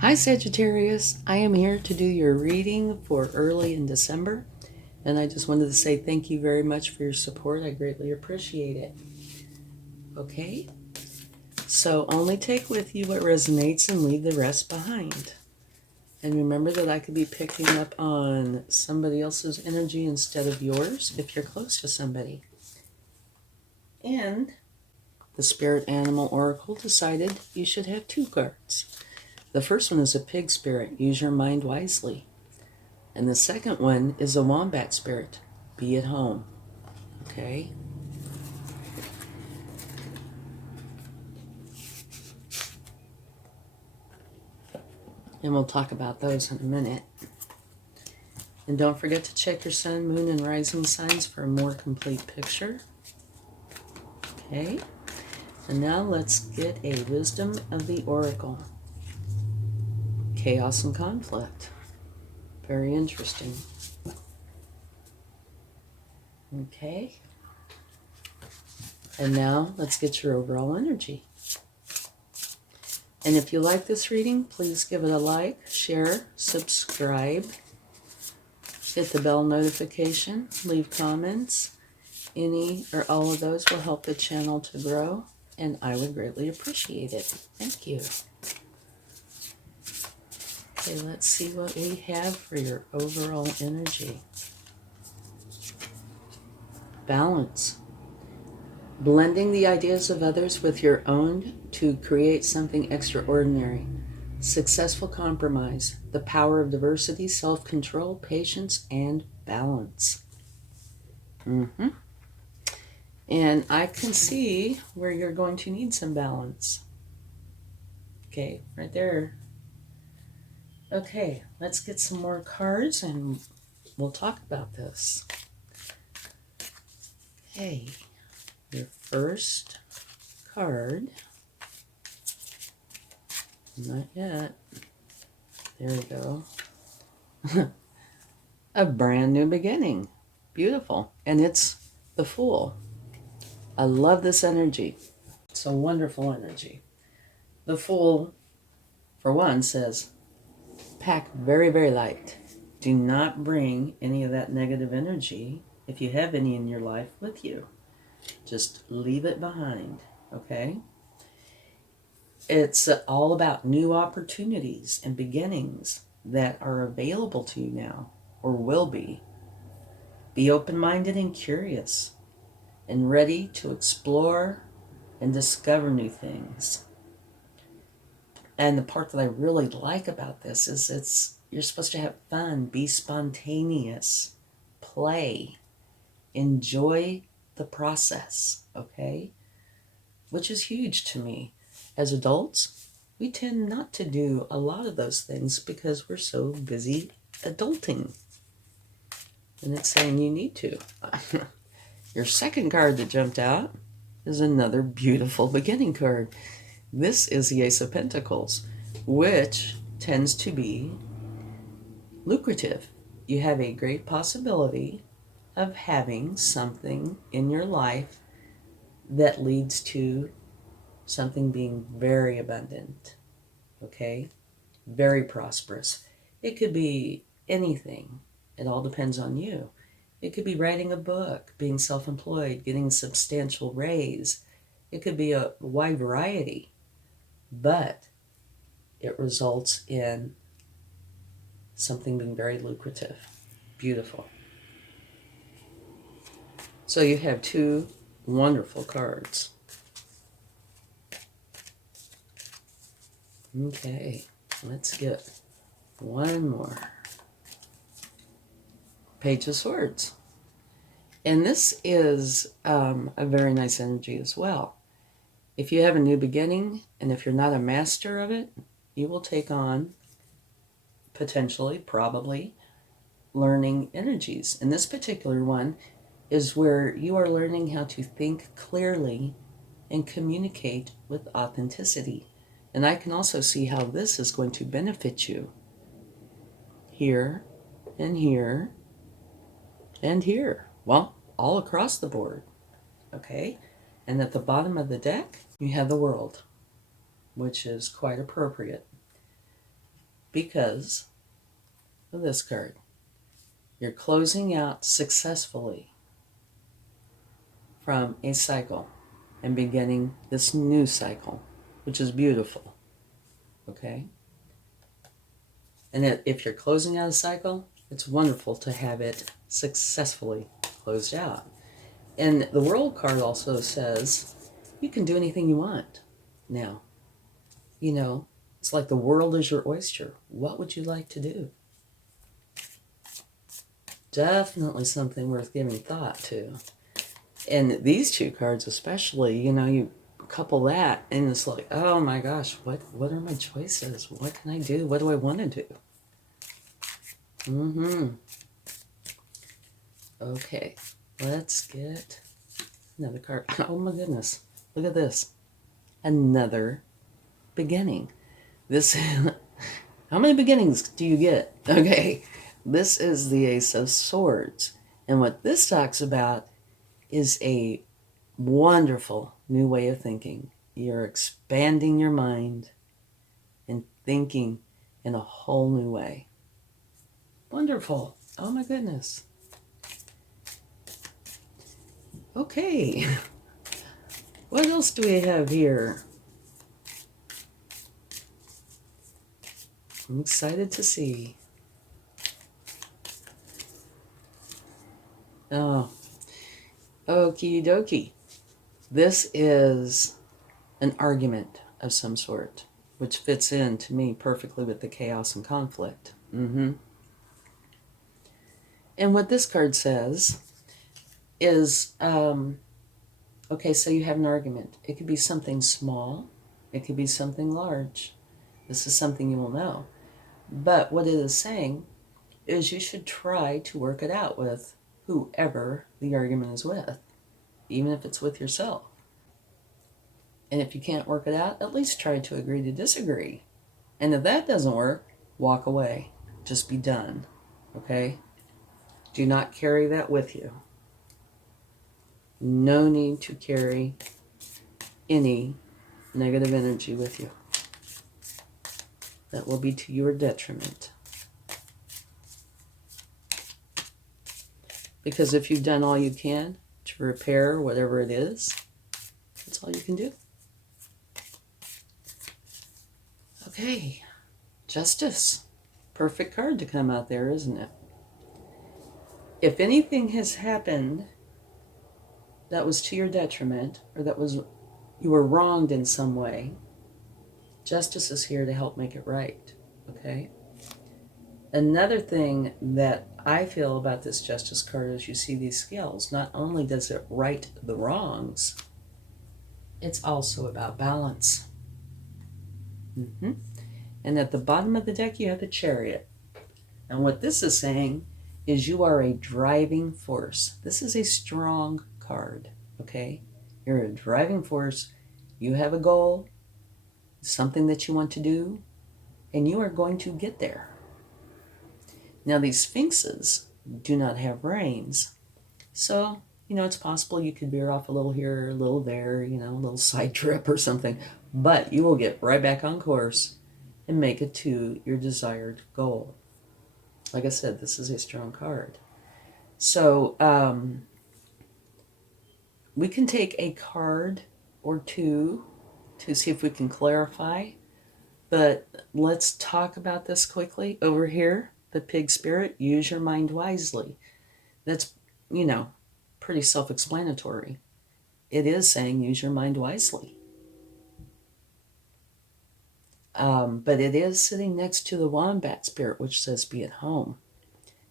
Hi Sagittarius, I am here to do your reading for early in December, and I just wanted to say thank you very much for your support. I greatly appreciate it. Okay, so only take with you what resonates and leave the rest behind. And remember that I could be picking up on somebody else's energy instead of yours if you're close to somebody. And the Spirit Animal Oracle decided you should have 2 cards. The first one is a pig spirit, use your mind wisely. And the second one is a wombat spirit, be at home. Okay? And we'll talk about those in a minute. And don't forget to check your sun, moon, and rising signs for a more complete picture. Okay? And now let's get a wisdom of the oracle. Chaos and conflict. Very interesting. Okay. And now let's get your overall energy. And if you like this reading, please give it a like, share, subscribe, hit the bell notification, leave comments. Any or all of those will help the channel to grow, and I would greatly appreciate it. Thank you. Okay, let's see what we have for your overall energy. Balance. Blending the ideas of others with your own to create something extraordinary. Successful compromise. The power of diversity, self-control, patience, and balance. And I can see where you're going to need some balance. Okay, right there. Okay, let's get some more cards and we'll talk about this. Okay, your first card. Not yet. There we go. A brand new beginning. Beautiful. And it's the Fool. I love this energy. It's a wonderful energy. The Fool, for one, says, pack very, very light. Do not bring any of that negative energy, if you have any in your life, with you. Just leave it behind, okay? It's all about new opportunities and beginnings that are available to you now, or will be. Be open-minded and curious, and ready to explore and discover new things. And the part that I really like about this is you're supposed to have fun, be spontaneous, play, enjoy the process, okay? Which is huge to me. As adults, we tend not to do a lot of those things because we're so busy adulting. And it's saying you need to. Your second card that jumped out is another beautiful beginning card. This is the Ace of Pentacles, which tends to be lucrative. You have a great possibility of having something in your life that leads to something being very abundant, okay? Very prosperous. It could be anything. It all depends on you. It could be writing a book, being self-employed, getting a substantial raise. It could be a wide variety, but it results in something being very lucrative. Beautiful. So you have 2 wonderful cards. Okay, let's get one more. Page of Swords. And this is a very nice energy as well. If you have a new beginning, and if you're not a master of it, you will take on, potentially, probably, learning energies. And this particular one is where you are learning how to think clearly and communicate with authenticity. And I can also see how this is going to benefit you here and here and here. Well, all across the board, okay? And at the bottom of the deck, you have the World, which is quite appropriate. because of this card. You're closing out successfully from a cycle and beginning this new cycle, which is beautiful. Okay? And if you're closing out a cycle, it's wonderful to have it successfully closed out. And the World card also says you can do anything you want now. You know, it's like the world is your oyster. What would you like to do? Definitely something worth giving thought to. And these two cards especially, you know, you couple that and it's like, oh my gosh, what are my choices? What can I do? What do I want to do? Okay, let's get another card. Oh my goodness, look at this. Another beginning. This, how many beginnings do you get? Okay, this is the Ace of Swords. And what this talks about is a wonderful new way of thinking. You're expanding your mind and thinking in a whole new way. Wonderful. Oh my goodness. Okay. What else do we have here? I'm excited to see. Oh, okie dokie. This is an argument of some sort, which fits in to me perfectly with the chaos and conflict. And what this card says is, okay, so you have an argument. It could be something small. It could be something large. This is something you will know. But what it is saying is you should try to work it out with whoever the argument is with, even if it's with yourself. And if you can't work it out, at least try to agree to disagree. And if that doesn't work, walk away. Just be done. Okay? Do not carry that with you. No need to carry any negative energy with you. That will be to your detriment. Because if you've done all you can to repair whatever it is, that's all you can do. Okay, Justice. Perfect card to come out there, isn't it? If anything has happened that was to your detriment, or that was you were wronged in some way, Justice is here to help make it right, okay? Another thing that I feel about this Justice card is you see these scales. Not only does it right the wrongs, it's also about balance. And at the bottom of the deck, you have the Chariot. And what this is saying is you are a driving force. This is a strong card, okay? You're a driving force. You have a goal, something that you want to do, and you are going to get there. Now, these Sphinxes do not have reins. So, you know, it's possible you could veer off a little here, a little there, you know, a little side trip or something. But you will get right back on course and make it to your desired goal. Like I said, this is a strong card. So, we can take a card or two to see if we can clarify. But let's talk about this quickly. Over here, the Pig Spirit, use your mind wisely. That's, you know, pretty self-explanatory. It is saying use your mind wisely. But it is sitting next to the Wombat Spirit, which says be at home.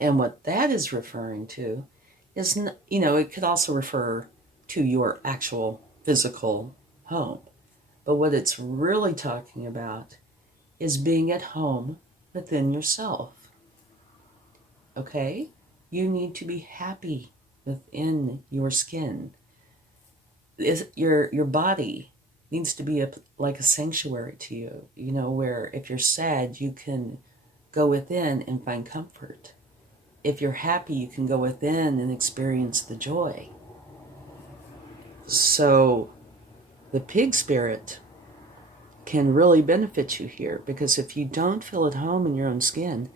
And what that is referring to is, you know, it could also refer to your actual physical home. But what it's really talking about is being at home within yourself. Okay? You need to be happy within your skin. Your body needs to be like a sanctuary to you, you know, where if you're sad, you can go within and find comfort. If you're happy, you can go within and experience the joy. So the Pig Spirit can really benefit you here, because if you don't feel at home in your own skin,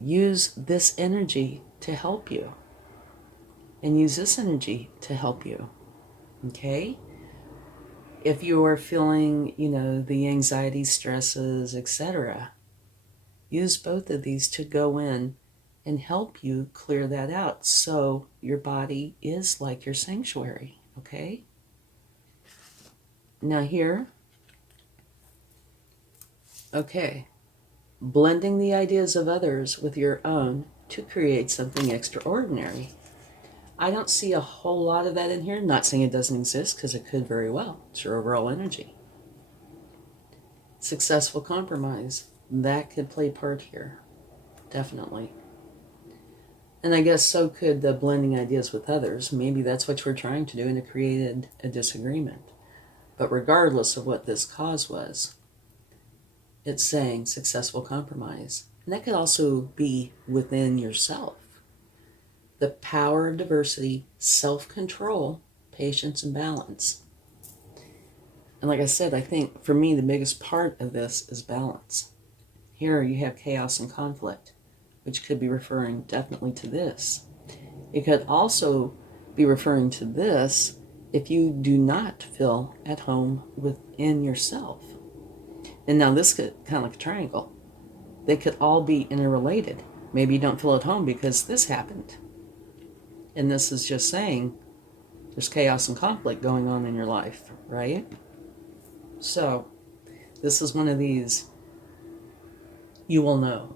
use this energy to help you. And use this energy to help you. Okay? If you are feeling, the anxiety, stresses, etc., use both of these to go in and help you clear that out, so your body is like your sanctuary. Okay? Now here, okay, blending the ideas of others with your own to create something extraordinary. I don't see a whole lot of that in here. I'm not saying it doesn't exist, because it could very well. It's your overall energy. Successful compromise. That could play part here. Definitely. And I guess so could the blending ideas with others. Maybe that's what we're trying to do, and it created a disagreement. But regardless of what this cause was, it's saying successful compromise. And that could also be within yourself. The power of diversity, self-control, patience, and balance. And like I said, I think for me the biggest part of this is balance. Here you have chaos and conflict, which could be referring definitely to this. It could also be referring to this if you do not feel at home within yourself. And now this could kind of like a triangle. They could all be interrelated. Maybe you don't feel at home because this happened. And this is just saying there's chaos and conflict going on in your life, right? So this is one of these you will know.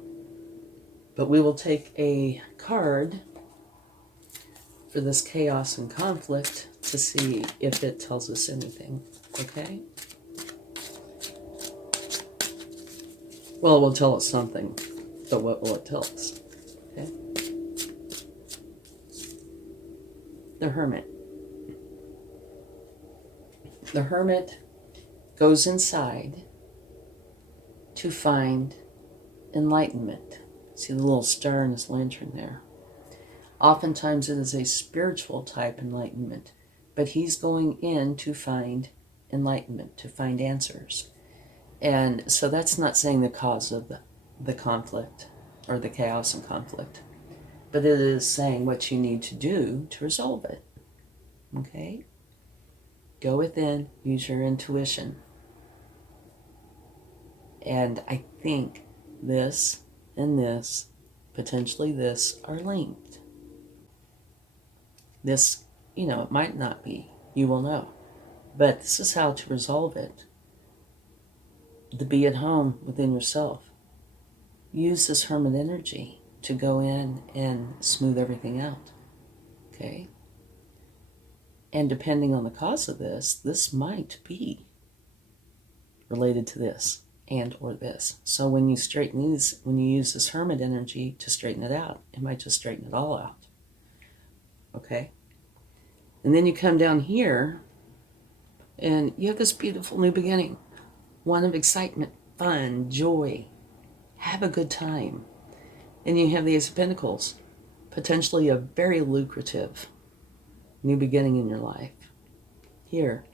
But we will take a card for this chaos and conflict to see if it tells us anything, okay? Well, it will tell us something, but what will it tell us? Okay? The Hermit. The Hermit goes inside to find enlightenment. See the little star in his lantern there. Oftentimes it is a spiritual type enlightenment, but he's going in to find enlightenment, to find answers. And so that's not saying the cause of the conflict or the chaos and conflict, but it is saying what you need to do to resolve it. Okay? Go within, use your intuition. And I think this and this, potentially this, are linked. This, it might not be. You will know. But this is how to resolve it. To be at home within yourself. Use this Hermit energy to go in and smooth everything out. Okay? And depending on the cause of this might be related to this and or this. So when you when you use this Hermit energy to straighten it out, it might just straighten it all out. Okay? And then you come down here and you have this beautiful new beginning. One of excitement, fun, joy. Have a good time. And you have the Ace of Pentacles. Potentially a very lucrative new beginning in your life. Here,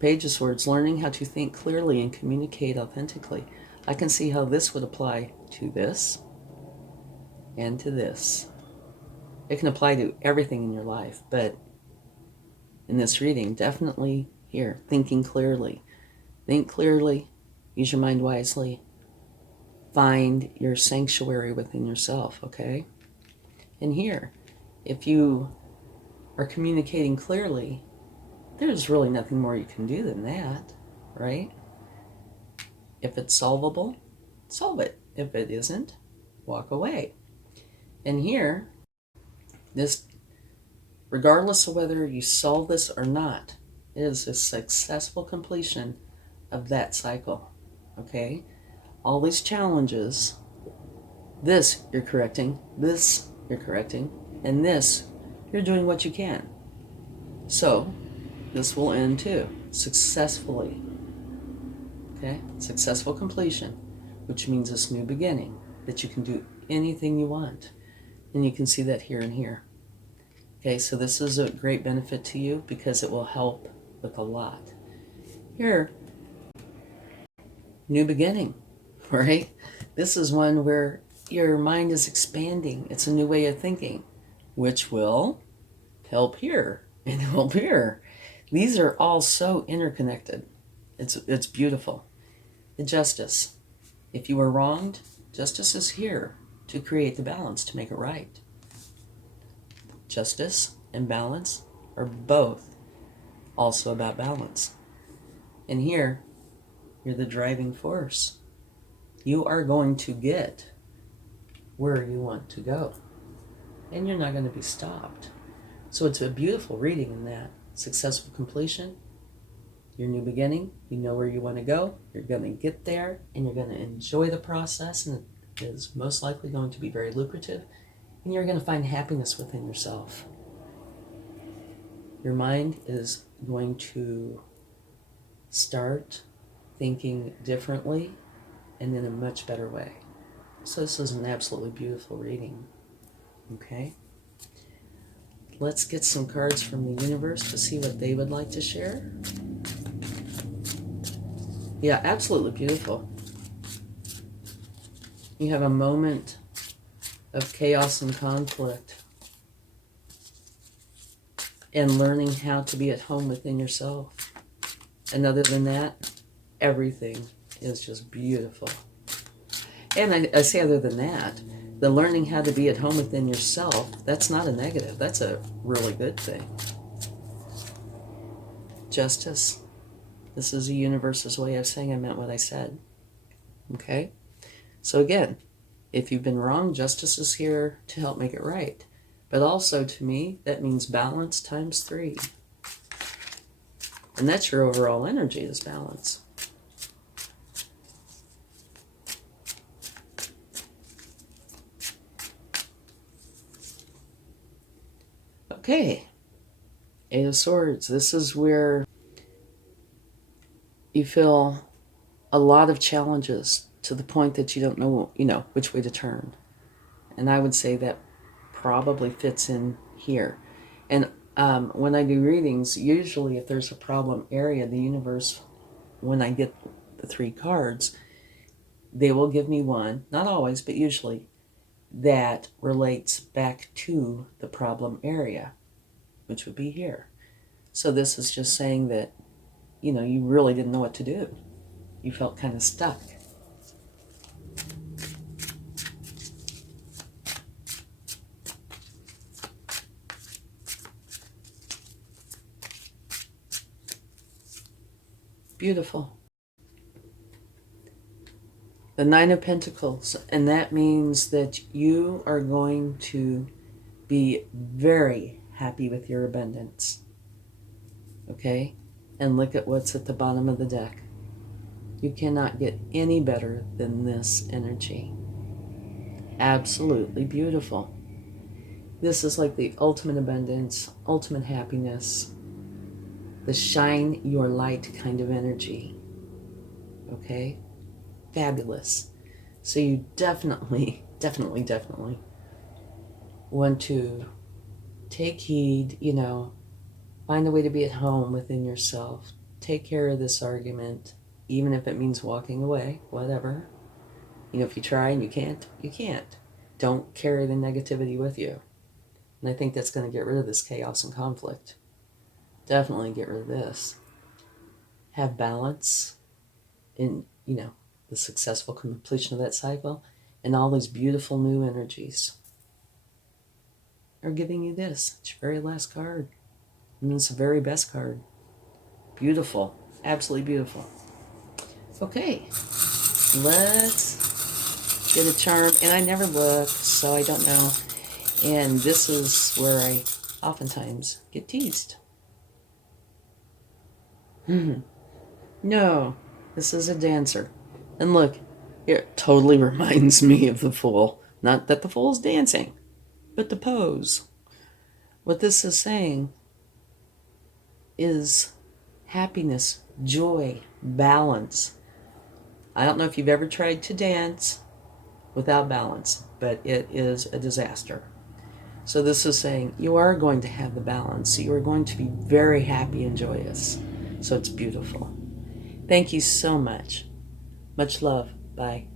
Page of Swords, learning how to think clearly and communicate authentically. I can see how this would apply to this and to this. It can apply to everything in your life, but in this reading, definitely here, thinking clearly. Think clearly, use your mind wisely, find your sanctuary within yourself, okay? And here, if you are communicating clearly, there's really nothing more you can do than that, right? If it's solvable, solve it. If it isn't, walk away. And here, this, regardless of whether you solve this or not, it is a successful completion of that cycle, okay? All these challenges, this you're correcting, this you're correcting, and this you're doing what you can. So this will end too, successfully. Okay? Successful completion, which means this new beginning, that you can do anything you want. And you can see that here and here. Okay, so this is a great benefit to you because it will help with a lot. Here, new beginning, right? This is one where your mind is expanding. It's a new way of thinking, which will help here and help here. These are all so interconnected. It's beautiful. The justice. If you were wronged, justice is here to create the balance, to make it right. Justice and balance are both also about balance. And here, you're the driving force. You are going to get where you want to go. And you're not going to be stopped. So it's a beautiful reading in that. Successful completion, your new beginning, you know where you want to go, you're going to get there, and you're going to enjoy the process, and it is most likely going to be very lucrative, and you're going to find happiness within yourself. Your mind is going to start thinking differently and in a much better way. So this is an absolutely beautiful reading. Okay? Let's get some cards from the universe to see what they would like to share. Yeah, absolutely beautiful. You have a moment of chaos and conflict and learning how to be at home within yourself. And other than that, everything is just beautiful. And I say other than that, the learning how to be at home within yourself, that's not a negative. That's a really good thing. Justice. This is the universe's way of saying I meant what I said. Okay? So again, if you've been wrong, justice is here to help make it right. But also, to me, that means balance times 3. And that's your overall energy, is balance. Okay, 8 of Swords. This is where you feel a lot of challenges to the point that you don't know, which way to turn. And I would say that probably fits in here. And when I do readings, usually if there's a problem area, the universe, when I get the 3 cards, they will give me one, not always, but usually, that relates back to the problem area, which would be here. So this is just saying that, you really didn't know what to do. You felt kind of stuck. Beautiful. The 9 of Pentacles, and that means that you are going to be very happy with your abundance. Okay? And look at what's at the bottom of the deck. You cannot get any better than this energy. Absolutely beautiful. This is like the ultimate abundance, ultimate happiness, the shine your light kind of energy. Okay? Fabulous. So you definitely want to take heed, find a way to be at home within yourself. Take care of this argument, even if it means walking away, whatever. If you try and you can't, you can't. Don't carry the negativity with you. And I think that's going to get rid of this chaos and conflict. Definitely get rid of this. Have balance in, the successful completion of that cycle, and all these beautiful new energies are giving you this. It's your very last card. And it's the very best card. Beautiful. Absolutely beautiful. Okay. Let's get a charm. And I never look, so I don't know. And this is where I oftentimes get teased. No, this is a dancer. And look, it totally reminds me of the Fool. Not that the Fool's dancing, but the pose. What this is saying is happiness, joy, balance. I don't know if you've ever tried to dance without balance, but it is a disaster. So this is saying you are going to have the balance. You are going to be very happy and joyous. So it's beautiful. Thank you so much. Much love. Bye.